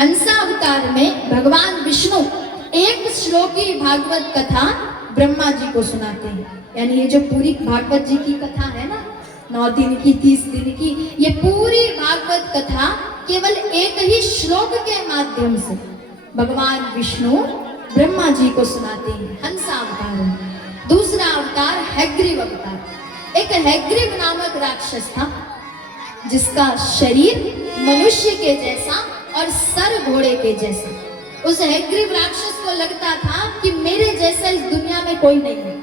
हंसा अवतार में भगवान विष्णु एक श्लोकी भागवत कथा ब्रह्मा जी को सुनाते हैं। यानी ये जो पूरी भागवत जी की कथा है ना, 9 दिन की 30 दिन की, ये पूरी भागवत कथा केवल एक ही श्लोक के माध्यम से भगवान विष्णु ब्रह्मा जी को सुनाते हैं हंसा अवतार में। दूसरा अवतार हैग्रीव अवतार। एक हैग्रीव नामक राक्षस था जिसका शरीर मनुष्य के जैसा और सर घोड़े के जैसा। उस हैग्रीव राक्षस को लगता था कि मेरे जैसा इस दुनिया में कोई नहीं है,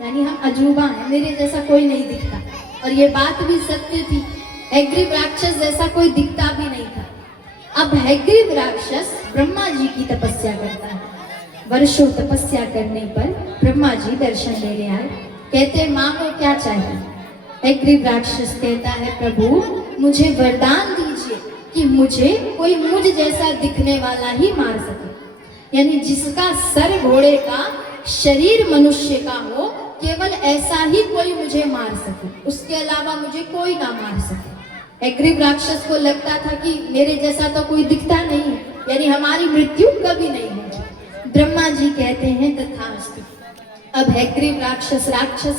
यानी हम अजूबा हैं, मेरे जैसा कोई नहीं दिखता। और ये बात भी सत्य थी, हैग्रीव राक्षस जैसा कोई दिखता भी नहीं था। अब हैग्रीव राक्षस ब्रह्मा जी की तपस्या करता है। वर्षों तपस्या करने पर ब्रह्मा जी दर्शन देने आए। कहते मांगो क्या चाहिए। हैग्रीव राक्षस कहता है प्रभु मुझे वरदान दीजिए कि मुझे कोई मुझ जैसा दिखने वाला ही मार सके, यानी जिसका सर घोड़े का शरीर मनुष्य का हो, केवल ऐसा ही कोई मुझे मार सके, उसके अलावा मुझे कोई ना मार सके। हैग्रीव राक्षस को लगता था कि मेरे जैसा तो कोई दिखता नहीं है, यानी हमारी मृत्यु कभी नहीं होगी। ब्रह्मा जी कहते हैं तथास्तु। अब हैग्रीव राक्षस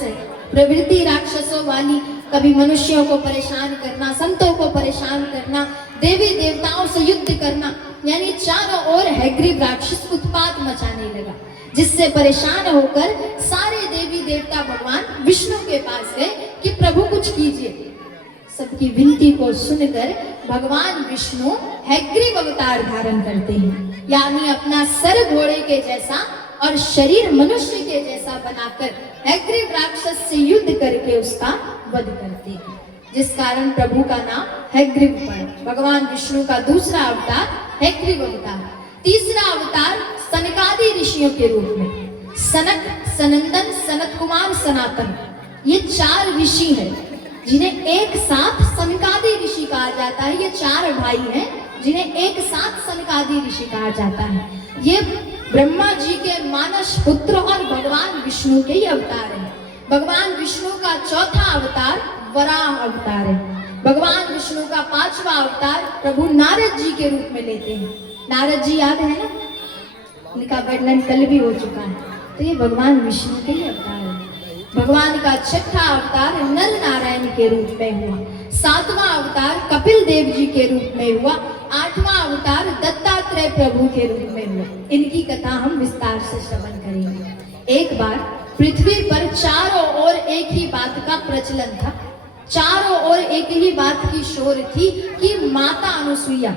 है, प्रवृत्ति राक्षसों वाली, कभी मनुष्यों को परेशान करना, संतों को परेशान करना, देवी देवताओं से युद्ध करना, यानी चारों ओर हैग्रीव राक्षस उत्पात मचाने लगा। जिससे परेशान होकर सारे देवी देवता भगवान विष्णु के पास गए कि प्रभु कुछ कीजिए। सबकी विनती को सुनकर भगवान विष्णु हैग्रीव अवतार धारण करते हैं, यानी अपना सर घोड़े के जैसा और शरीर मनुष्य के जैसा बनाकर हैग्रीव राक्षस से युद्ध करके उसका वध करते हैं, जिस कारण प्रभु का नाम हैग्रीव पड़ा। भगवान विष्णु का दूसरा अवतार हैग्रीव अवतार। तीसरा अवतार सनकादि ऋषियों के रूप में। सनक, सनंदन, सनत कुमार, सनातन, ये 4 ऋषि हैं जिन्हें एक साथ सनकादि ऋषि कहा जाता है। ये 4 भाई हैं जिन्हें एक साथ सनकादि ऋषि कहा जाता है। ये ब्रह्मा जी के मानस पुत्र और भगवान विष्णु के ही अवतार हैं। भगवान विष्णु का चौथा अवतार वराह अवतार है। भगवान विष्णु का 5वां अवतार प्रभु नारद जी के रूप में लेते हैं। नारद जी याद है ना, उनका वर्णन कल भी हो चुका है। तो ये भगवान विष्णु के ही अवतार है। भगवान का 6ठा अवतार नर नारायण के रूप में हुआ। 7वां अवतार कपिल देव जी के रूप में हुआ। 8वां अवतार दत्तात्रेय प्रभु के रूप में हुआ। इनकी कथा हम विस्तार से श्रवण करेंगे। एक बार पृथ्वी पर चारों ओर एक ही बात का प्रचलन था, चारों ओर एक ही बात की शोर थी कि माता अनुसुईया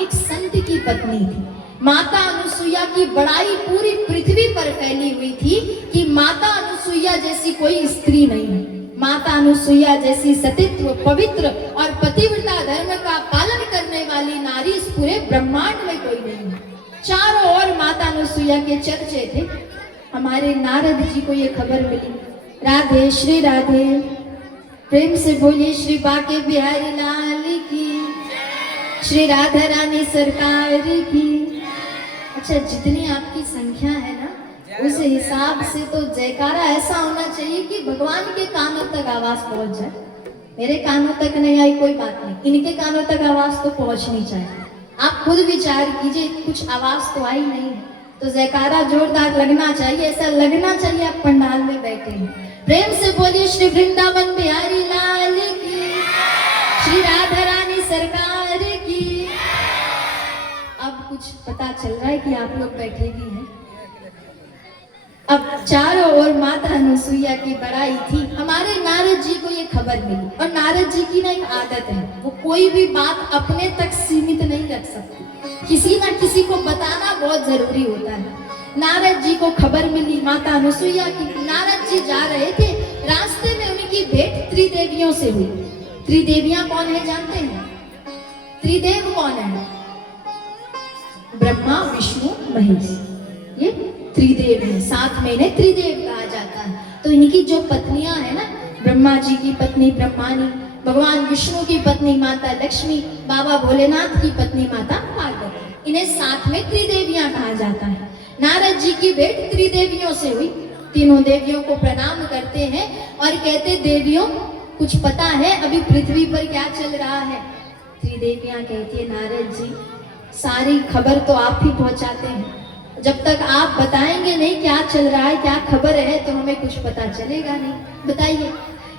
एक संत की पत्नी थी। माता अनुसुईया की बड़ाई पूरी पृथ्वी पर फैली हुई थी कि माता अनुसुईया जैसी कोई स्त्री नहीं है। माता अनुसुईया जैसी सतीत्व, पवित्र और पतिव्रता धर्म का पालन करने वाली नारी इस पूरे ब्रह्मांड में कोई नहीं है। चारों ओर माता अनुसुईया के चर्चे थे। हमारे नारद जी को ये खबर मिली। राधे श्री राधे, प्रेम से बोलिए श्री बाके बिहारी लाल की, श्री राधा रानी सरकार की। अच्छा, जितनी आपकी संख्या है ना, उस हिसाब से तो जयकारा ऐसा होना चाहिए कि भगवान के कानों तक आवाज पहुंच जाए। मेरे कानों तक नहीं आई कोई बात नहीं, इनके कानों तक आवाज तो पहुंचनी चाहिए। आप खुद विचार कीजिए, कुछ आवाज तो आई नहीं, तो जयकारा जोरदार लगना चाहिए। ऐसा लगना चाहिए आप पंडाल में बैठे हैं। प्रेम से बोलिए श्री वृंदावन बिहारी लाल की, श्री राधा रानी सरकार की। अब कुछ पता चल रहा है कि आप लोग बैठे भी हैं। अब चारों ओर माता अनुसुईया की बड़ाई थी। हमारे नारद जी को ये खबर मिली, और नारद जी की ना एक आदत है, वो कोई भी बात अपने तक सीमित नहीं रख सकती, किसी ना किसी को बताना बहुत जरूरी होता है। नारद जी को खबर मिली माता अनुसुईया की। नारद जी जा रहे थे, रास्ते में उनकी भेंट त्रिदेवियों से हुई। त्रिदेवियां कौन है जानते हैं? त्रिदेव कौन है? ब्रह्मा, विष्णु, महेश, ये त्रिदेव है। साथ में इन्हें त्रिदेव कहा जाता है। तो इनकी जो पत्नियां है ना, ब्रह्मा जी की पत्नी ब्रह्मानी, भगवान विष्णु की पत्नी माता लक्ष्मी, बाबा भोलेनाथ की पत्नी माता पार्वती, इन्हें साथ में त्रिदेवियां कहा जाता है। नारद जी की भेंट त्रिदेवियों से हुई। तीनों देवियों को प्रणाम करते हैं और कहते देवियों कुछ पता है अभी पृथ्वी पर क्या चल रहा है? त्रिदेवियां कहती है नारद जी सारी खबर तो आप ही पहुंचाते हैं, जब तक आप बताएंगे नहीं क्या चल रहा है क्या खबर है तो हमें कुछ पता चलेगा नहीं, बताइए।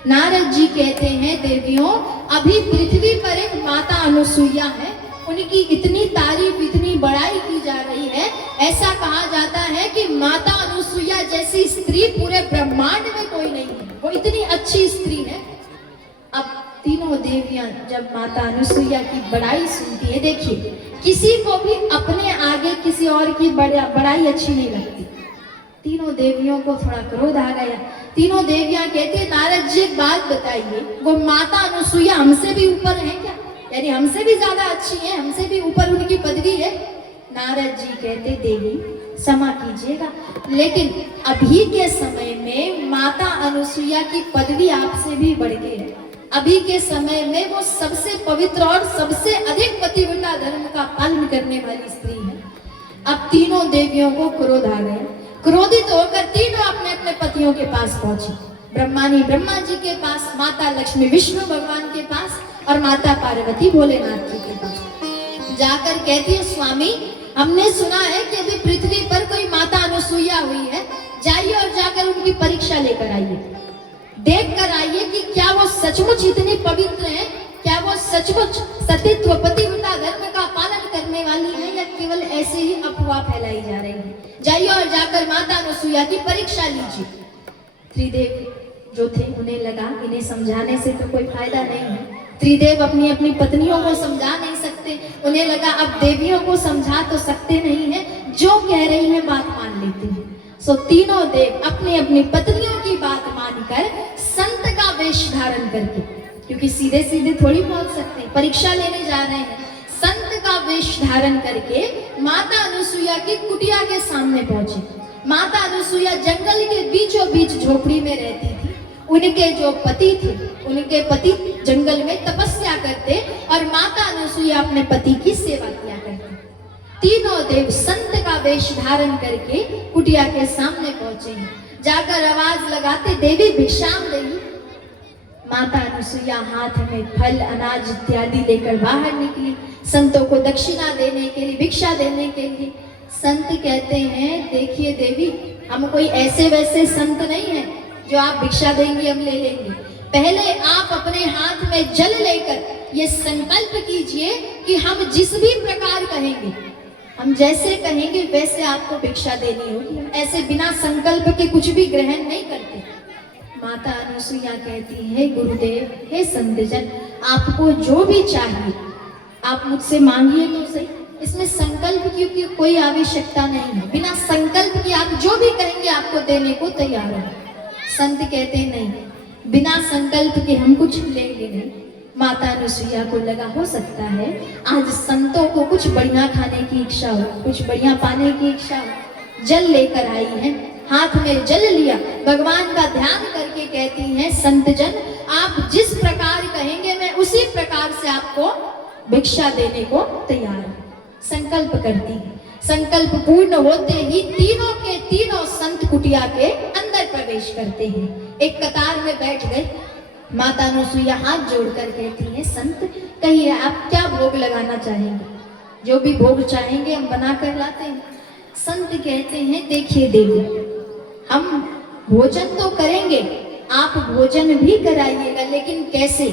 नारद जी कहते हैं देवियों अभी पृथ्वी पर एक माता अनुसुईया है, उनकी इतनी तारीफ इतनी बड़ाई की जा रही है, ऐसा कहा जाता है कि माता अनुसुईया जैसी स्त्री पूरे ब्रह्मांड में कोई नहीं है, वो इतनी अच्छी स्त्री है। अब तीनों देवियां जब माता अनुसुईया की बड़ाई सुनती है, देखिए किसी को भी अपने आगे किसी और की बड़ाई अच्छी नहीं लगती। तीनों देवियों को थोड़ा क्रोध आ गया। तीनों देवियां कहती है नारद जी एक बात बताइए, वो माता अनुसुईया हमसे भी ऊपर है क्या, यानी हमसे भी ज्यादा अच्छी है, हमसे भी ऊपर उनकी पदवी है। नारद जी कहते देवी क्षमा कीजिएगा, लेकिन अभी के समय में माता अनुसुईया की पदवी आपसे भी बढ़ गई है। अभी के समय में वो सबसे पवित्र और सबसे अधिक पतिव्रता धर्म का पालन करने वाली स्त्री है। अब तीनों देवियों को क्रोध आ गया, क्रोधित होकर तीनों अपने अपने पतियों के पास पहुंची। ब्रह्मानी ब्रह्मा जी के पास, माता लक्ष्मी विष्णु भगवान के पास और माता पार्वती भोलेनाथ जी के पास जाकर कहती है स्वामी हमने सुना है कि अभी पृथ्वी पर कोई माता अनुसुईया हुई है, जाइए और जाकर उनकी परीक्षा लेकर आइए, देख कर आइए कि क्या वो सचमुच इतनी पवित्र है, क्या वो सचमुच सतीत्व पतिव्रता धर्म का पालन करने वाली है या केवल ऐसे ही अफवाह फैलाई जा रही है। जाइए और जाकर माता अनुसुईया की परीक्षा लीजिए। त्रिदेव जो थे उन्हें लगा इन्हें समझाने से तो कोई फायदा नहीं है, त्रिदेव अपनी अपनी पत्नियों को समझा नहीं सकते, उन्हें लगा अब देवियों को समझा तो सकते नहीं है, जो कह रही है बात मान लेते हैं। सो तीनों देव अपनी अपनी पत्नियों की बात मानकर संत का वेश धारण करके, क्योंकि सीधे सीधे थोड़ी पहुंच सकते, परीक्षा लेने जा रहे हैं, संत का वेश धारण करके माता अनुसुईया की कुटिया के सामने पहुंचे। माता अनुसुईया जंगल के बीचों बीच झोपड़ी में रहती थी। उनके जो पति थे, उनके पति जंगल में तपस्या करते और माता अनुसुईया अपने पति की सेवा किया करती। तीनों देव संत का वेश धारण करके कुटिया के सामने पहुंचे हैं। जाकर आवाज लगाते देवी भिक्षाम देवी। माता अनुसुईया हाथ में फल अनाज इत्यादि लेकर बाहर निकली, संतों को दक्षिणा देने के लिए, भिक्षा देने के लिए। संत कहते हैं देखिए देवी हम कोई ऐसे वैसे संत नहीं है जो आप भिक्षा देंगी हम ले लेंगे, पहले आप अपने हाथ में जल लेकर ये संकल्प कीजिए कि हम जिस भी प्रकार कहेंगे, हम जैसे कहेंगे वैसे आपको भिक्षा देनी होगी, हम ऐसे बिना संकल्प के कुछ भी ग्रहण नहीं करते। माता अनुसुईया कहती है गुरुदेव हे संतजन आपको जो भी चाहिए आप मुझसे मांगिए तो सही, इसमें संकल्प की कोई आवश्यकता नहीं है, बिना संकल्प के आप जो भी कहेंगे आपको देने को तैयार है। संत कहते हैं नहीं बिना संकल्प के हम कुछ लेंगे नहीं। माता अनुसुईया को लगा हो सकता है आज संतों को कुछ बढ़िया खाने की इच्छा हो, कुछ बढ़िया पाने की इच्छा हो, जल लेकर आई है, हाथ में जल लिया, भगवान का ध्यान करके कहती हैं संतजन आप जिस प्रकार कहेंगे मैं उसी प्रकार से आपको भिक्षा देने को तैयार हूं। संकल्प करती है, संकल्प पूर्ण होते ही तीनों के तीनों संत कुटिया के अंदर प्रवेश करते हैं, एक कतार में बैठ गए। माता अनुसुईया हाथ जोड़कर कहती है संत कहिए आप क्या भोग लगाना चाहेंगे, जो भी भोग चाहेंगे हम बना कर लाते हैं। संत कहते हैं देखिए देवी हम भोजन तो करेंगे, आप भोजन भी कराइएगा, लेकिन कैसे,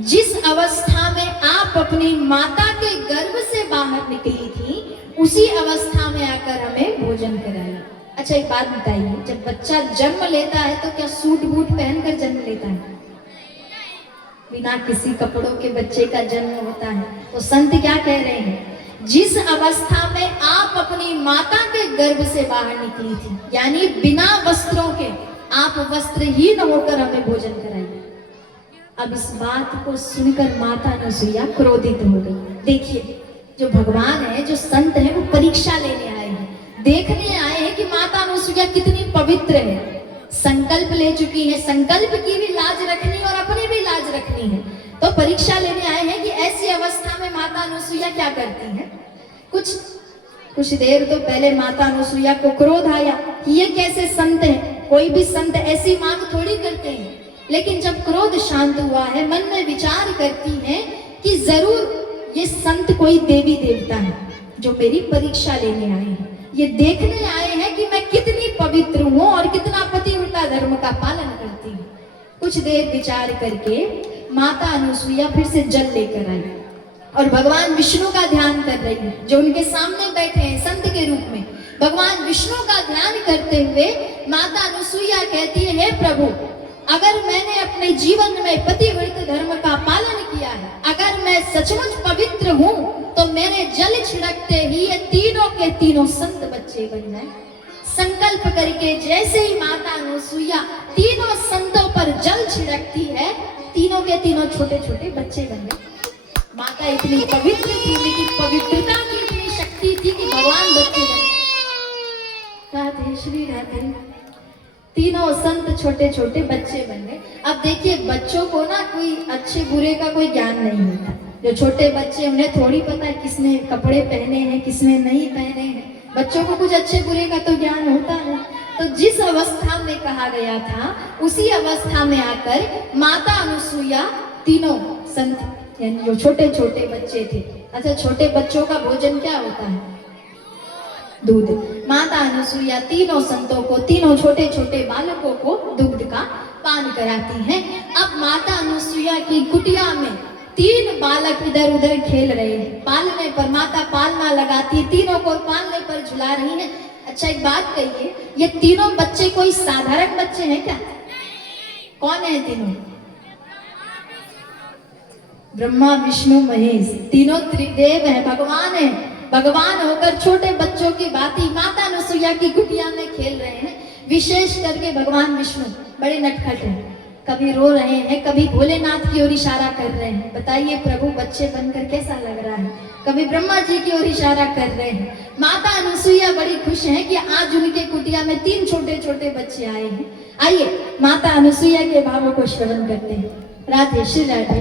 जिस अवस्था में आप अपनी माता के गर्भ से बाहर निकली थी उसी अवस्था में आकर हमें भोजन कराइए। अच्छा एक बात बताइए, जब बच्चा जन्म लेता है तो क्या सूट बूट पहनकर जन्म लेता है? बिना किसी कपड़ों के बच्चे का जन्म होता है। तो संत क्या कह रहे हैं, जिस अवस्था में आप अपनी माता के गर्भ से बाहर निकली थी, यानी बिना वस्त्रों के, आप वस्त्रहीन होकर हमें भोजन कराइए। अब इस बात को सुनकर माता अनुसुईया क्रोधित हो गई। देखिए जो भगवान है, जो संत है, वो परीक्षा लेने आए हैं, देखने आए हैं कि माता अनुसुईया कितनी पवित्र है, संकल्प ले चुकी है, संकल्प की भी लाज रखनी और अपनी भी लाज रखनी है, तो परीक्षा लेने आए हैं कि ऐसी अवस्था में माता अनुसुईया क्या करती है। कुछ देर तो पहले माता अनुसुईया को क्रोध आया कि ये कैसे संत है, कोई भी संत ऐसी मांग थोड़ी करते हैं, लेकिन जब क्रोध शांत हुआ है, मन में विचार करती है कि जरूर ये संत कोई देवी देवता है जो मेरी परीक्षा लेने आए हैं, ये देखने आए हैं कि मैं कितनी पवित्र हूँ और कितना पतिव्रता धर्म का पालन करती हूँ। कुछ देर विचार करके माता अनुसुईया फिर से जल लेकर आई और भगवान विष्णु का ध्यान कर रही है, जो उनके सामने बैठे हैं संत के रूप में। भगवान विष्णु का ध्यान करते हुए माता अनुसुईया कहती है, हे प्रभु, अगर मैंने अपने जीवन में पतिव्रत धर्म का पालन किया है, अगर मैं सचमुच पवित्र हूँ, तो मेरे जल छिड़कते ही ये तीनों के तीनों संत बच्चे बन जाए। संकल्प करके जैसे ही माता अनुसुईया तीनों संतों पर जल छिड़कती है, तीनों के तीनों छोटे छोटे बच्चे बन गए। माता इतनी पवित्र थी, उनकी पवित्रता की इतनी शक्ति थी कि भगवान बच्चे बने। राधे श्री राधे। तीनों संत छोटे छोटे बच्चे बन गए। अब देखिए, बच्चों को ना कोई अच्छे बुरे का कोई ज्ञान नहीं होता। जो छोटे बच्चे, उन्हें थोड़ी पता है किसने कपड़े पहने हैं, किसने नहीं पहने हैं। बच्चों को कुछ अच्छे बुरे का तो ज्ञान होता है। तो जिस अवस्था में कहा गया था, उसी अवस्था में आकर माता अनुसुईया तीनों संत, यानी जो छोटे छोटे बच्चे थे। अच्छा, छोटे बच्चों का भोजन क्या होता है? दूध। माता अनुसुईया तीनों संतों को, तीनों छोटे छोटे बालकों को दूध का पान कराती हैं। अब माता अनुसुईया की कुटिया में 3 बालक इधर उधर खेल रहे हैं। पालने पर माता पालना लगाती है, तीनों को पालने पर झुला रही है। अच्छा, एक बात कहिए, ये तीनों बच्चे कोई साधारण बच्चे हैं क्या? कौन है तीनों? ब्रह्मा विष्णु महेश, तीनों त्रिदेव है, भगवान है। भगवान होकर छोटे बच्चों की भांति माता अनुसुईया की कुटिया में खेल रहे हैं। विशेष करके भगवान विष्णु बड़े नटखट हैं, कभी रो रहे हैं, कभी भोलेनाथ की ओर इशारा कर रहे हैं। बताइए प्रभु बच्चे बनकर कैसा लग रहा है? कभी ब्रह्मा जी की ओर इशारा कर रहे हैं। माता अनुसुईया बड़ी खुश है कि आज उनके कुटिया में 3 छोटे छोटे बच्चे आए हैं। आइए माता अनुसुईया के भावों को श्रवण करते हैं। राधे श्री राधे।